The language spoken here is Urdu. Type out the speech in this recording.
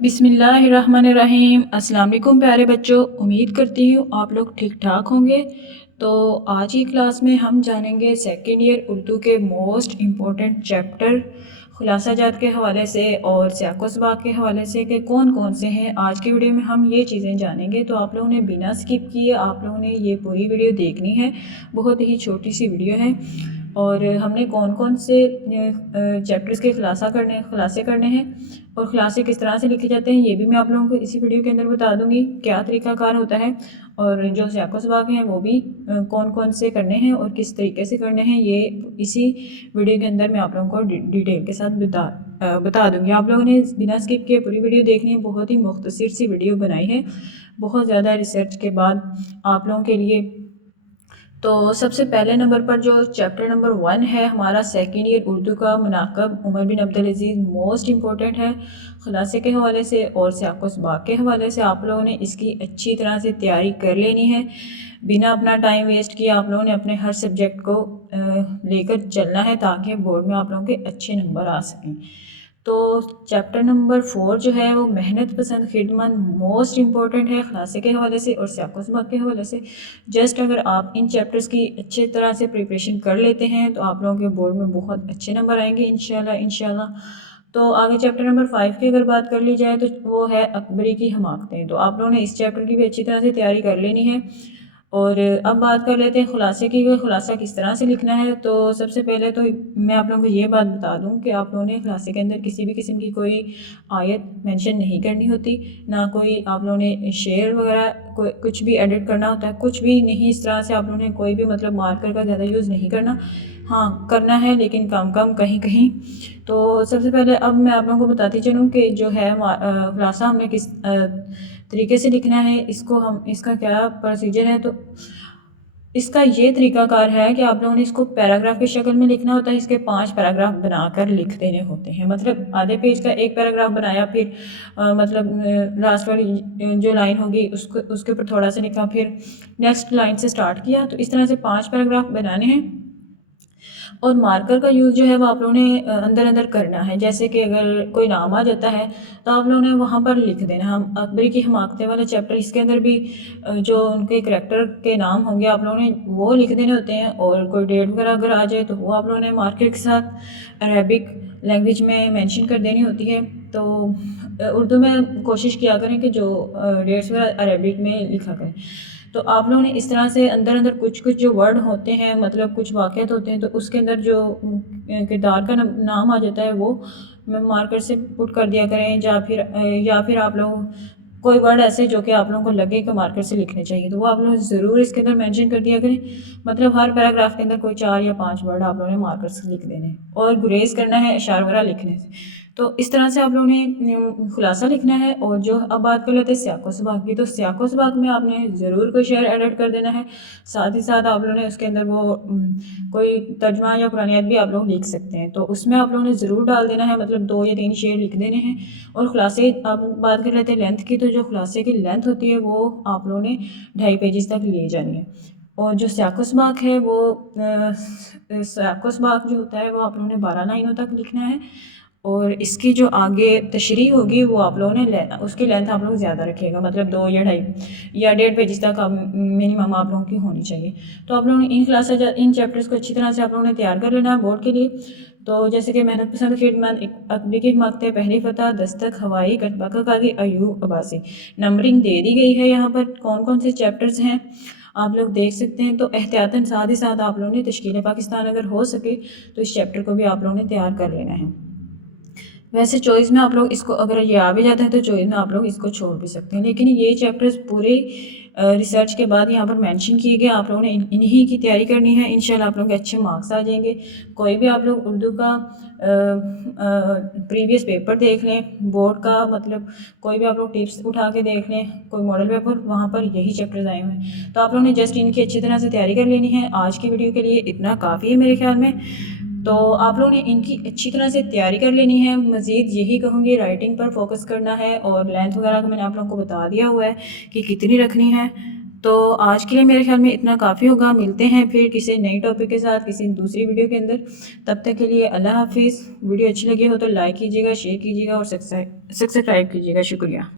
بسم اللہ الرحمن الرحیم۔ السلام علیکم پیارے بچوں، امید کرتی ہوں آپ لوگ ٹھیک ٹھاک ہوں گے۔ تو آج کی کلاس میں ہم جانیں گے سیکنڈ ایئر اردو کے موسٹ امپورٹنٹ چیپٹر خلاصہ جات کے حوالے سے اور سیاق و سباق کے حوالے سے کہ کون کون سے ہیں۔ آج کی ویڈیو میں ہم یہ چیزیں جانیں گے، تو آپ لوگوں نے بنا سکپ کیے آپ لوگوں نے یہ پوری ویڈیو دیکھنی ہے۔ بہت ہی چھوٹی سی ویڈیو ہے، اور ہم نے کون کون سے چیپٹرز کے خلاصے کرنے ہیں اور خلاصے کس طرح سے لکھے جاتے ہیں، یہ بھی میں آپ لوگوں کو اسی ویڈیو کے اندر بتا دوں گی کیا طریقہ کار ہوتا ہے، اور جو سیاق و سباق ہیں وہ بھی کون کون سے کرنے ہیں اور کس طریقے سے کرنے ہیں، یہ اسی ویڈیو کے اندر میں آپ لوگوں کو ڈیٹیل کے ساتھ بتا دوں گی۔ آپ لوگوں نے بنا سکپ کے پوری ویڈیو دیکھنی ہے، بہت ہی مختصر سی ویڈیو بنائی ہے بہت زیادہ ریسرچ کے بعد آپ لوگوں کے لیے۔ تو سب سے پہلے نمبر پر جو چیپٹر نمبر 1 ہے ہمارا سیکنڈ ایئر اردو کا منعقب عمر بن عبدالعزیز، موسٹ امپورٹنٹ ہے خلاصے کے حوالے سے اور سیاق و سباق کے حوالے سے۔ آپ لوگوں نے اس کی اچھی طرح سے تیاری کر لینی ہے، بنا اپنا ٹائم ویسٹ کیے آپ لوگوں نے اپنے ہر سبجیکٹ کو لے کر چلنا ہے تاکہ بورڈ میں آپ لوگوں کے اچھے نمبر آ سکیں۔ تو چیپٹر نمبر 4 جو ہے وہ محنت پسند خدمت، موسٹ امپورٹنٹ ہے خلاصے کے حوالے سے اور سیاق و سباق کے حوالے سے۔ جسٹ اگر آپ ان چیپٹرز کی اچھی طرح سے پریپریشن کر لیتے ہیں تو آپ لوگوں کے بورڈ میں بہت اچھے نمبر آئیں گے انشاءاللہ۔ تو آگے چیپٹر نمبر 5 کی اگر بات کر لی جائے تو وہ ہے اکبری کی حماقتیں۔ تو آپ لوگوں نے اس چیپٹر کی بھی اچھی طرح سے تیاری کر لینی ہے۔ اور اب بات کر لیتے ہیں خلاصے کی، خلاصہ کس طرح سے لکھنا ہے۔ تو سب سے پہلے تو میں آپ لوگوں کو یہ بات بتا دوں کہ آپ لوگوں نے خلاصے کے اندر کسی بھی قسم کی کوئی آیت مینشن نہیں کرنی ہوتی، نہ کوئی آپ لوگوں نے شعر وغیرہ کچھ بھی ایڈٹ کرنا ہوتا ہے، کچھ بھی نہیں۔ اس طرح سے آپ لوگوں نے کوئی بھی مطلب مارکر کا زیادہ یوز نہیں کرنا، ہاں کرنا ہے لیکن کم کہیں کہیں۔ تو سب سے پہلے اب میں آپ لوگوں کو بتاتی چلوں کہ جو ہے خلاصہ ہم نے کس طریقے سے لکھنا ہے، اس کا کیا پروسیجر ہے۔ تو اس کا یہ طریقہ کار ہے کہ آپ لوگوں نے اس کو پیراگراف کی شکل میں لکھنا ہوتا ہے، اس کے 5 پیراگراف بنا کر لکھ دینے ہوتے ہیں۔ مطلب آدھے پیج کا ایک پیراگراف بنایا، پھر مطلب لاسٹ والی جو لائن ہوگی اس کے اوپر تھوڑا سا لکھا، پھر نیکسٹ لائن سے سٹارٹ کیا۔ تو اس طرح سے 5 پیراگراف بنانے ہیں، اور مارکر کا یوز جو ہے وہ آپ لوگوں نے اندر کرنا ہے۔ جیسے کہ اگر کوئی نام آ جاتا ہے تو آپ لوگوں نے وہاں پر لکھ دینا۔ ہم اکبری کی حماقتیں والا چیپٹر، اس کے اندر بھی جو ان کے کریکٹر کے نام ہوں گے آپ لوگوں نے وہ لکھ دینے ہوتے ہیں، اور کوئی ڈیٹ وغیرہ اگر آ جائے تو وہ آپ لوگوں نے مارکر کے ساتھ عربک لینگویج میں مینشن کر دینی ہوتی ہے۔ تو اردو میں کوشش کیا کریں کہ جو ڈیٹس وغیرہ عربک میں لکھا کریں۔ تو آپ لوگوں نے اس طرح سے اندر کچھ جو ورڈ ہوتے ہیں، مطلب کچھ واقعات ہوتے ہیں، تو اس کے اندر جو کردار کا نام آ جاتا ہے وہ مارکر سے پٹ کر دیا کریں، یا پھر آپ لوگ کوئی ورڈ ایسے جو کہ آپ لوگوں کو لگے کہ مارکر سے لکھنے چاہیے تو وہ آپ لوگ ضرور اس کے اندر مینشن کر دیا کریں۔ مطلب ہر پیراگراف کے اندر کوئی 4 یا 5 ورڈ آپ لوگوں نے مارکر سے لکھ دینے، اور گریز کرنا ہے اشارہ وغیرہ لکھنے سے۔ تو اس طرح سے آپ لوگوں نے خلاصہ لکھنا ہے۔ اور جو اب بات کر لیتے ہیں سیاق و سباق کی، تو سیاق و سباق میں آپ نے ضرور کوئی شعر ایڈٹ کر دینا ہے، ساتھ ہی ساتھ آپ لوگوں نے اس کے اندر وہ کوئی ترجمہ یا قرآنیات بھی آپ لوگ لکھ سکتے ہیں، تو اس میں آپ لوگوں نے ضرور ڈال دینا ہے، مطلب 2 یا 3 شعر لکھ دینے ہیں۔ اور خلاصے آپ بات کر لیتے ہیں لینتھ کی، تو جو خلاصے کی لینتھ ہوتی ہے وہ آپ لوگوں نے 2.5 پیجز تک لیے جانی ہے۔ اور جو سیاق و سباق ہے وہ سیاق و سباق جو ہوتا ہے وہ آپ لوگوں نے 12 لائنوں تک لکھنا ہے، اور اس کی جو آگے تشریح ہوگی وہ آپ لوگوں نے اس کی لینتھ آپ لوگ زیادہ رکھیے گا، مطلب 2 یا 2.5 یا 1.5 پیجز تک منیمم آپ لوگوں کی ہونی چاہیے۔ تو آپ لوگوں نے ان چیپٹرز کو اچھی طرح سے آپ لوگوں نے تیار کر لینا ہے بورڈ کے لیے۔ تو جیسے کہ محنت پسند خدمت، اکبری کی حماقتیں، پہلی فتح، دستک، ہوائی، کتبہ کا قاضی، ایوب عباسی، نمبرنگ دے دی گئی ہے یہاں پر کون کون سے چیپٹرز ہیں آپ لوگ دیکھ سکتے ہیں۔ تو احتیاطاً ساتھ ہی ساتھ آپ لوگوں نے تشکیل پاکستان اگر ہو سکے تو اس چیپٹر کو بھی آپ لوگوں نے تیار کر لینا ہے۔ ویسے چوائس میں آپ لوگ اس کو اگر یہ آ بھی جاتا ہے تو چوائس میں آپ لوگ اس کو چھوڑ بھی سکتے ہیں، لیکن یہ چیپٹرز پورے ریسرچ کے بعد یہاں پر مینشن کیے گئے، آپ لوگوں نے انہی کی تیاری کرنی ہے، انشاءاللہ آپ لوگوں کے اچھے مارکس آ جائیں گے۔ کوئی بھی آپ لوگ اردو کا پریویس پیپر دیکھ لیں بورڈ کا، مطلب کوئی بھی آپ لوگ ٹپس اٹھا کے دیکھ لیں، کوئی ماڈل پیپر، وہاں پر یہی چیپٹرز آئے ہوئے ہیں، تو آپ لوگوں نے جسٹ ان کی اچھی طرح سے تیاری کر لینی ہے۔ آج کی ویڈیو کے لیے اتنا کافی ہے میرے خیال میں، تو آپ لوگوں نے ان کی اچھی طرح سے تیاری کر لینی ہے۔ مزید یہی کہوں گی رائٹنگ پر فوکس کرنا ہے، اور لینتھ وغیرہ کا میں نے آپ لوگوں کو بتا دیا ہوا ہے کہ کتنی رکھنی ہے۔ تو آج کے لیے میرے خیال میں اتنا کافی ہوگا. ملتے ہیں پھر کسی نئی ٹاپک کے ساتھ کسی دوسری ویڈیو کے اندر. تب تک کے لیے اللہ حافظ. ویڈیو اچھی لگی ہو تو لائک کیجیے گا، شیئر کیجیے گا اور سبسکرائب کیجیے گا. شکریہ.